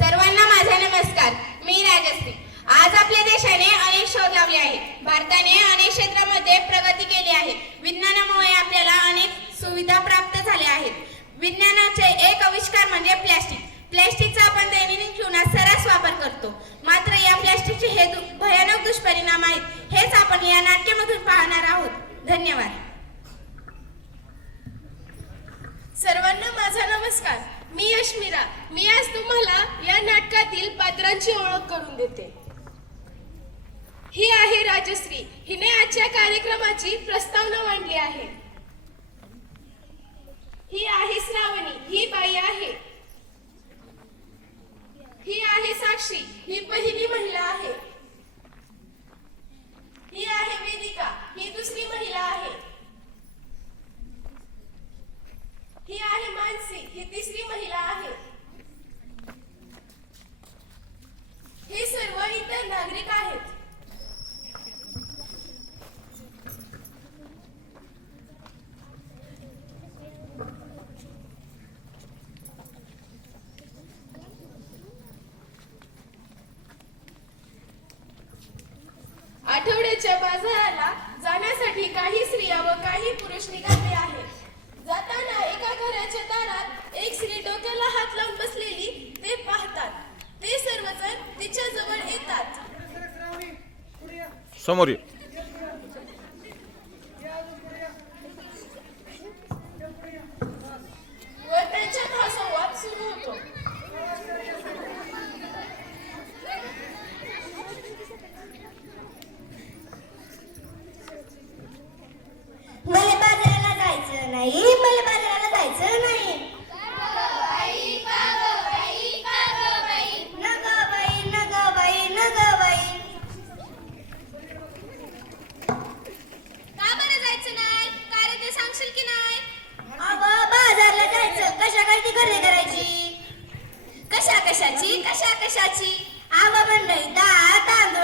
सर्वांना माझा नमस्कार. मी राजश्री. आज आपल्या देशाने अनेक शोध लावले आहेत. भारताने अनेक क्षेत्रामध्ये प्रगती केली आहे. विज्ञानामुळे आपल्याला अनेक सुविधा प्राप्त झाल्या आहेत. विज्ञानाचे एक आविष्कार म्हणजे प्लॅस्टिक. प्लॅस्टिकचा आपण दैनंदिन जीवनात सर्रास वापर करतो. मात्र या प्लॅस्टिकचे हे भयानक दुष्परिणाम आहेत. हेच आपण या नाट्यामधून पाहणार आहोत. धन्यवाद. सर्वांना माझा नमस्कार. मी अश्मिरा. मी आज तुम्हाला या नाटकातील पात्रांची ओळख करून देते. ही आहे राजश्री. हिने आजच्या कार्यक्रमाची प्रस्तावना मांडली आहे. ही आहे श्रावणी. ही बाई आहे. ही आहे साक्षी. ही पहिली महिला आहे. ही आहे वेदिका. ही दुसरी महिला आहे. ही आहे मानसी. ही तिसरी महिला आहे. हे सर्व इतर नागरिक आहेत. आठवड्याच्या बाजाराला जाण्यासाठी काही स्त्रिया व काही पुरुष निघाले आहेत. जाताना एका घराच्या दारात एक स्त्री डोक्याला हात लावून बसलेली ते पाहतात. ते सर्वजण तिच्या जवळ येतात. समोर ये. व त्यांच्यात हा संवाद सुरू होतो. मला बाजाराला जायचं नाही. मला बाजाराला जायचं नाही. नग बाई. का बरं जायचं नाही? काय ते सांगशील की नाही? अगं बाजारला जायचं. कशासाठी खरेदी करायची? कशाची? अगं मंडळी डाळ तांदूळ